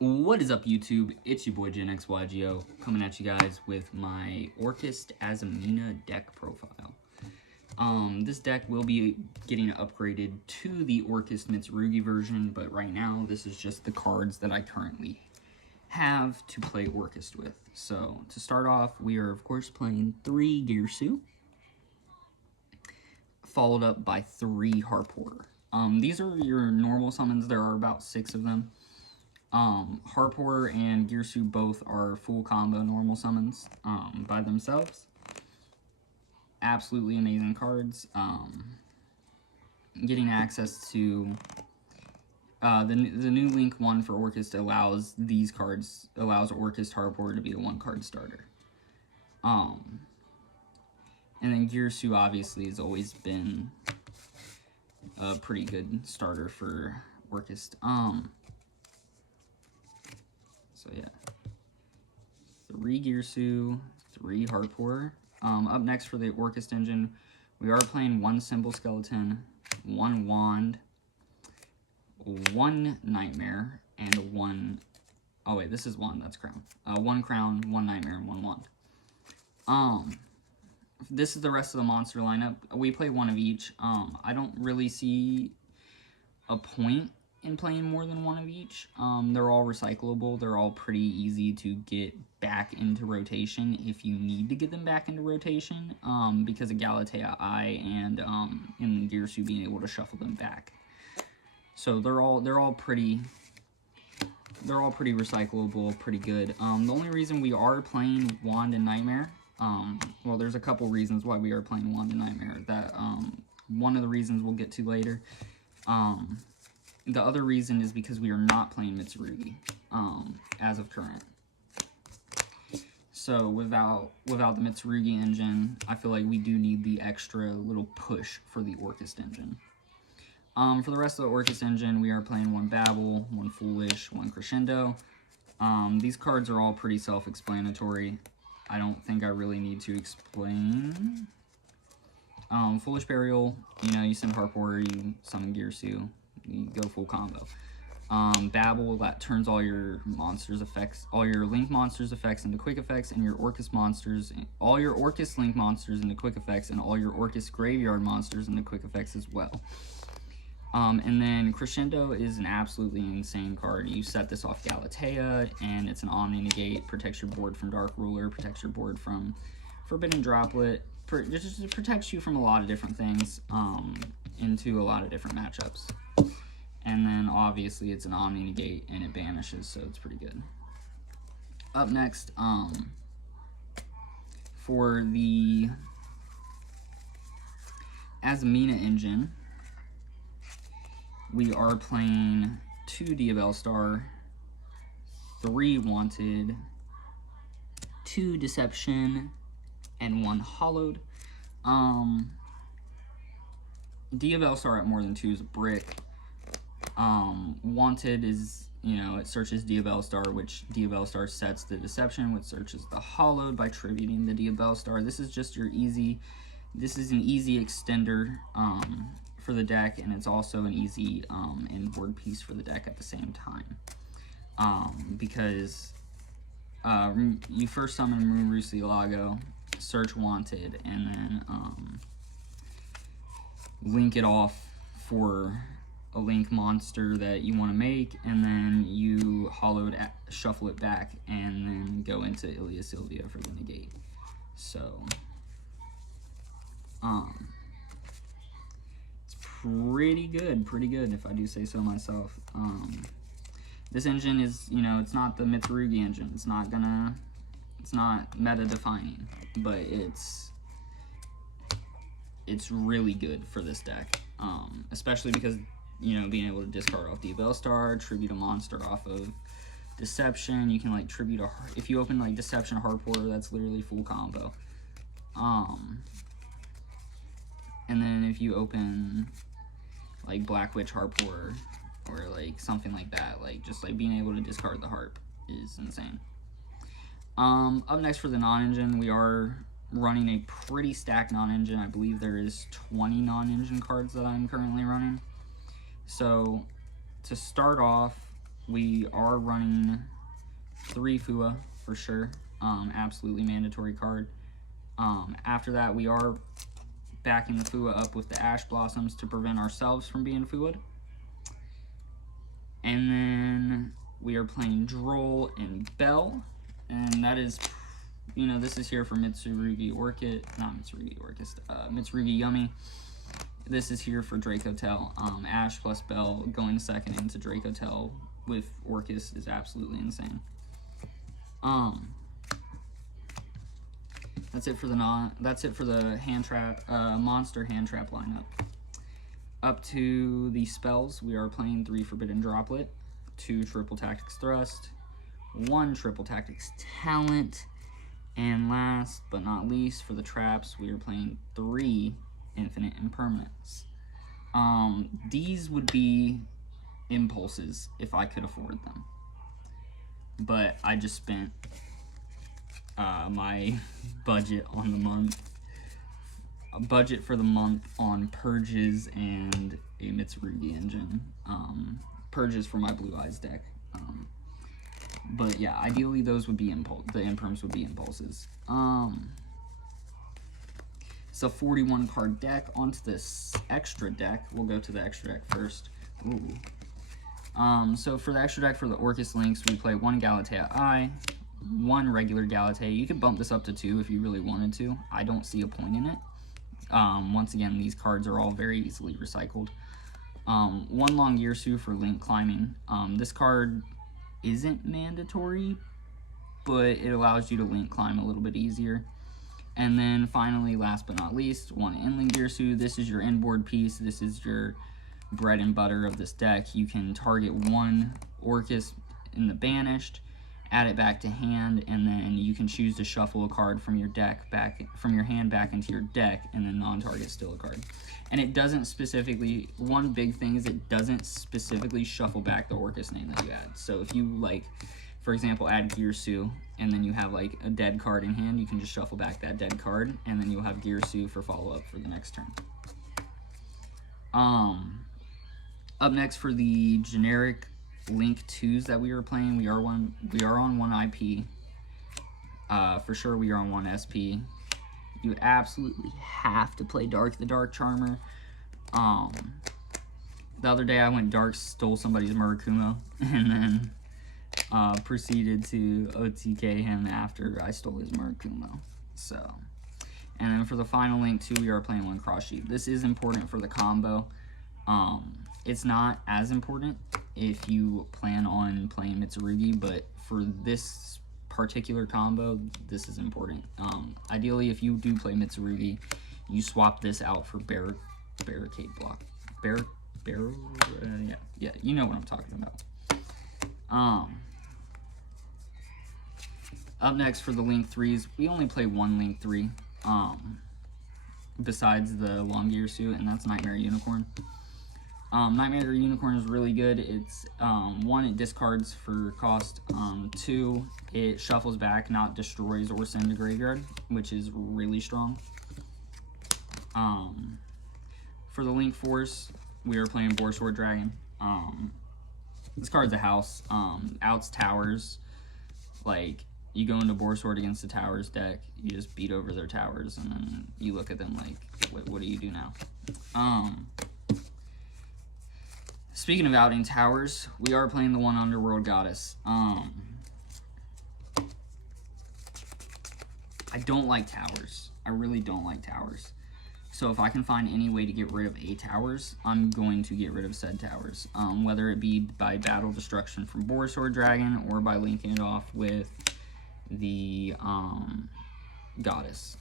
What is up, YouTube? It's your boy GenXYGO coming at you guys with my Orcust Azamina deck profile. This deck will be getting upgraded to the Orcust Mitsurugi version, but right now this is just the cards that I currently have to play Orcust with. So to start off, we are of course playing 3 Girsu, followed up by 3 Harporter. These are your normal summons. There are about 6 of them. Harporter and Girsu both are full combo normal summons by themselves. Absolutely amazing cards. Getting access to the new Link 1 for Orcust allows Orcust Harporter to be a 1-card starter. And then Girsu obviously has always been a pretty good starter for Orcust. So yeah, 3 Girsu, 3 Harporter. Up next for the Orcust engine, we are playing 1 Symbol Skeleton, 1 Wand, 1 Nightmare, and 1... Oh wait, this is 1, that's Crown. 1 Crown, 1 Nightmare, and 1 Wand. This is the rest of the monster lineup. We play 1 of each. I don't really see a point in playing more than 1 of each. They're all recyclable. They're all pretty easy to get back into rotation if you need to get them back into rotation, because of Galatea Eye and in Girsu being able to shuffle them back. So they're all pretty recyclable, pretty good. The only reason we are playing Wand and Nightmare, well, there's a couple reasons why we are playing Wand and Nightmare. That one of the reasons we'll get to later. The other reason is because we are not playing Mitsurugi as of current. So without the Mitsurugi engine, I feel like we do need the extra little push for the Orcust engine. For the rest of the Orcust engine, we are playing 1 Babble, 1 Foolish, 1 Crescendo. These cards are all pretty self-explanatory. I don't think I really need to explain. Foolish Burial, you send Harporter, you summon Girsu. You go full combo. Babble, that turns all your monsters effects, all your Link monsters effects into quick effects, and your Orcust monsters, all your Orcust Link monsters into quick effects, and all your Orcust Graveyard monsters into quick effects as well. And then Crescendo is an absolutely insane card. You set this off Galatea, and it's an Omni Negate, protects your board from Dark Ruler, protects your board from Forbidden Droplet, just protects you from a lot of different things, into a lot of different matchups. And then obviously it's an Omni Negate and it banishes, so it's pretty good. Up next, for the Azamina engine, we are playing 2 Diabell Star, 3 Wanted, 2 Deception, and 1 Hollowed. Diabell Star at more than 2 is a brick. Wanted is, it searches Diabell Star, which Diabell Star sets the Deception, which searches the Hollowed by tributing the Diabell Star. This is just your this is an easy extender for the deck, and it's also an easy inboard piece for the deck at the same time. Because you first summon Murusi Lago, search Wanted, and then link it off for a Link monster that you want to make, and then you shuffle it back, and then go into Ilia Sylvia for the negate. So, it's pretty good if I do say so myself. This engine is, it's not the Mitsurugi engine. It's not meta defining, but it's really good for this deck, especially because being able to discard off Diabell Star, tribute a monster off of Deception. You can tribute if you open Deception Harporter, that's literally full combo. And then if you open Black Witch Harporter or something like that, just being able to discard the harp is insane. Up next for the non-engine, we are running a pretty stacked non-engine. I believe there is 20 non-engine cards that I'm currently running. So to start off, we are running 3 Fua for sure. Absolutely mandatory card. After that, we are backing the Fua up with the Ash Blossoms to prevent ourselves from being Fua'd. And then we are playing Droll and Bell. And that is, you know, this is here for Mitsurugi Orchid, not Mitsurugi Orcust, Mitsurugi Yummy. This is here for Dracotel. Ash plus Bell going second into Dracotel with Orcust is absolutely insane. That's it for the hand trap, monster hand trap lineup. Up to the spells, we are playing 3 Forbidden Droplet, 2 Triple Tactics Thrust, 1 Triple Tactics Talent, and last but not least, for the traps, we are playing 3 Infinite Impermanence. These would be impulses if I could afford them, but I just spent my budget on the month. Budget for the month on Purges and a Mitsurugi engine. Purges for my Blue Eyes deck. But yeah, ideally those would be the imperms would be impulses. It's a 41 card deck. Onto this extra deck. We'll go to the extra deck first. Ooh. So for the extra deck for the Orcust links, we play 1 Galatea Eye, 1 regular Galatea. You could bump this up to 2 if you really wanted to. I don't see a point in it. Once again, these cards are all very easily recycled. 1 Long Yearsu for Link Climbing. This card isn't mandatory, but it allows you to Link Climb a little bit easier. And then finally, last but not least, 1 Inling Gearsu. This is your inboard piece. This is your bread and butter of this deck. You can target 1 Orcust in the Banished, add it back to hand, and then you can choose to shuffle a card from your deck from your hand back into your deck, and then non-target still a card. And it doesn't specifically, one big thing is it doesn't specifically shuffle back the Orcust name that you add. So if you, like, for example, add Gearsu, and then you have like a dead card in hand, you can just shuffle back that dead card, and then you'll have Gearsu for follow-up for the next turn. Up next for the generic Link 2s that we are playing, we are on 1 IP. For sure we are on 1 SP. You absolutely have to play Dark the Dark Charmer. The other day I went Dark, stole somebody's Murakumo, and then proceeded to OTK him after I stole his Murakumo. So, and then for the final Link 2, we are playing 1 Cross Sheep. This is important for the combo. It's not as important if you plan on playing Mitsurugi, but for this particular combo, this is important. Ideally, if you do play Mitsurugi, you swap this out for Barricade Block. Yeah, you know what I'm talking about. Up next for the Link 3s, we only play 1 Link 3, besides the Long Gearsu, and that's Nightmare Unicorn. Nightmare Unicorn is really good. It's 1, it discards for cost. 2, it shuffles back, not destroys or sends to graveyard, which is really strong. For the Link Force, we are playing Boarsword Dragon. This card's a house. Outs towers. Like, you go into Boarsword against the towers deck, you just beat over their towers, and then you look at them like, what do you do now? Speaking of outing towers, we are playing the 1 Underworld Goddess. I don't like towers. I really don't like towers. So if I can find any way to get rid of a towers, I'm going to get rid of said towers. Whether it be by battle destruction from Boarsword Dragon or by linking it off with the Goddess.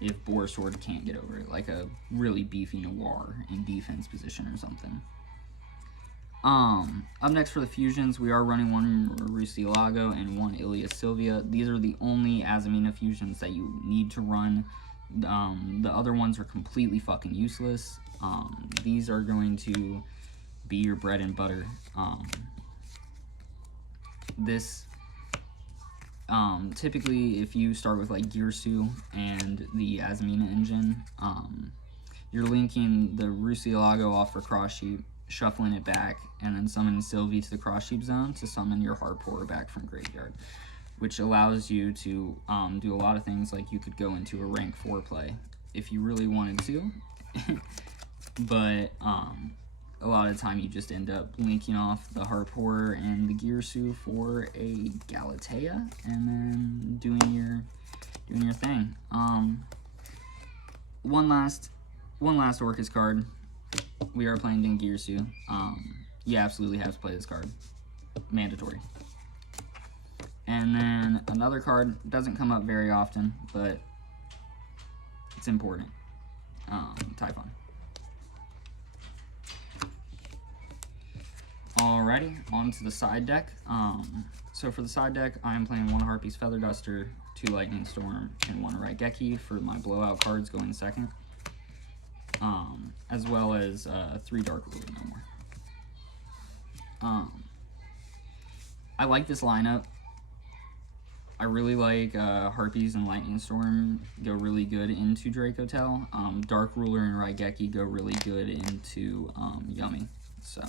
If Boarsword can't get over it, like a really beefy Noir in defense position or something. Up next for the fusions, we are running 1 Rusilago and 1 Ilia Sylvia. These are the only Azamina fusions that you need to run. The other ones are completely fucking useless. These are going to be your bread and butter. Typically, if you start with like Gearsu and the Azamina engine, you're linking the Rusilago off for Cross Sheep, shuffling it back, and then summoning Sylvie to the Cross Sheep Zone to summon your Heart Pourer back from graveyard, which allows you to do a lot of things. Like you could go into a rank 4 play if you really wanted to, but a lot of the time you just end up linking off the Heart Pourer and the Girsu for a Galatea, and then doing your thing. One last Orcust card. We are playing Dingirsu. You absolutely have to play this card. Mandatory. And then another card, doesn't come up very often, but it's important. Typhon. Alrighty, on to the side deck. So for the side deck, I am playing 1 Harpy's Feather Duster, 2 Lightning Storm, and 1 Raigeki for my blowout cards going second. As well as 3 Dark Ruler no more. I like this lineup. I really like Harpies and Lightning Storm go really good into Dracotel. Dark Ruler and Raigeki go really good into Yummy. So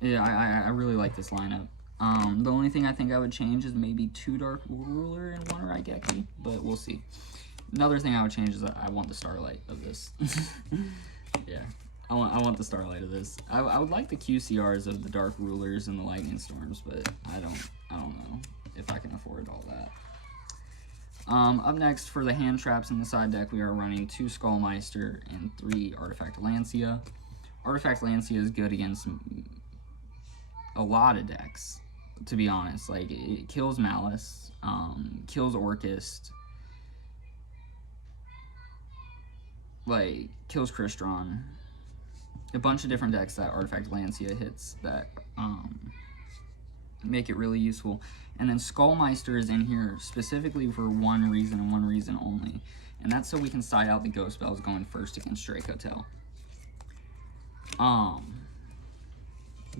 yeah, I really like this lineup. The only thing I think I would change is maybe 2 Dark Ruler and 1 Raigeki, but we'll see. Another thing I would change is that I want the Starlight of this. Yeah, I want the Starlight of this. I would like the QCRs of the Dark Rulers and the Lightning Storms, but I don't know if I can afford all that. Up next, for the hand traps in the side deck, we are running 2 Skullmeister and 3 Artifact Lancia. Artifact Lancia is good against a lot of decks, to be honest. Like, it kills Malice, kills Orcust, like, kills Crystron. A bunch of different decks that Artifact Lancia hits that make it really useful. And then Skullmeister is in here specifically for one reason and one reason only, and that's so we can side out the Ghost Spells going first against Dracotel.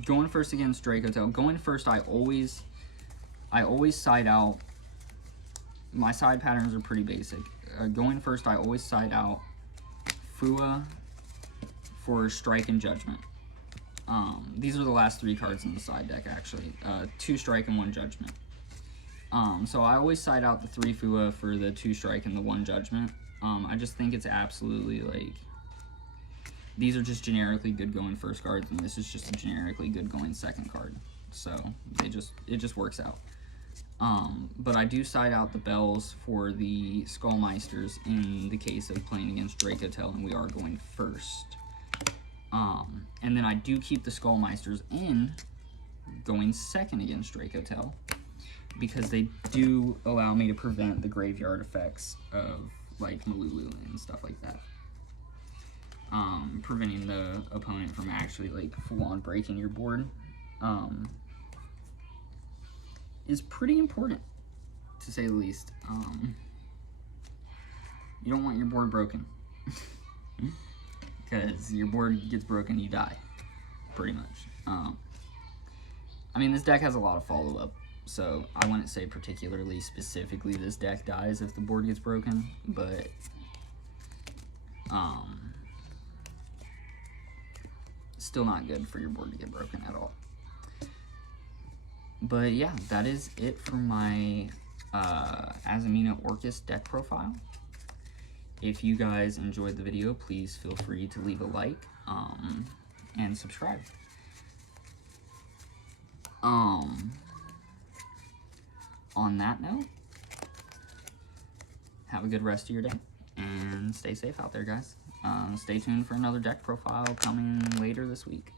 Going first against Dracotel. Going first, I always side out. My side patterns are pretty basic. Going first, I always side out Fua for Strike and Judgment. These are the last 3 cards in the side deck, actually. 2 Strike and 1 Judgment. So I always side out the 3 Fua for the 2 Strike and the 1 Judgment. I just think it's absolutely, like, these are just generically good going first cards, and this is just a generically good going second card. So it just works out. But I do side out the Bells for the Skullmeisters in the case of playing against Dracotel, and we are going first. And then I do keep the Skullmeisters in going second against Dracotel, because they do allow me to prevent the graveyard effects of, like, Malulu and stuff like that. Preventing the opponent from actually, like, full-on breaking your board is pretty important, to say the least. You don't want your board broken. Because your board gets broken, you die, pretty much. I mean, this deck has a lot of follow-up, so I wouldn't say particularly specifically this deck dies if the board gets broken, but still not good for your board to get broken at all. But yeah, that is it for my Azamina Orcust deck profile. If you guys enjoyed the video, please feel free to leave a like and subscribe. On that note, have a good rest of your day, and stay safe out there, guys. Stay tuned for another deck profile coming later this week.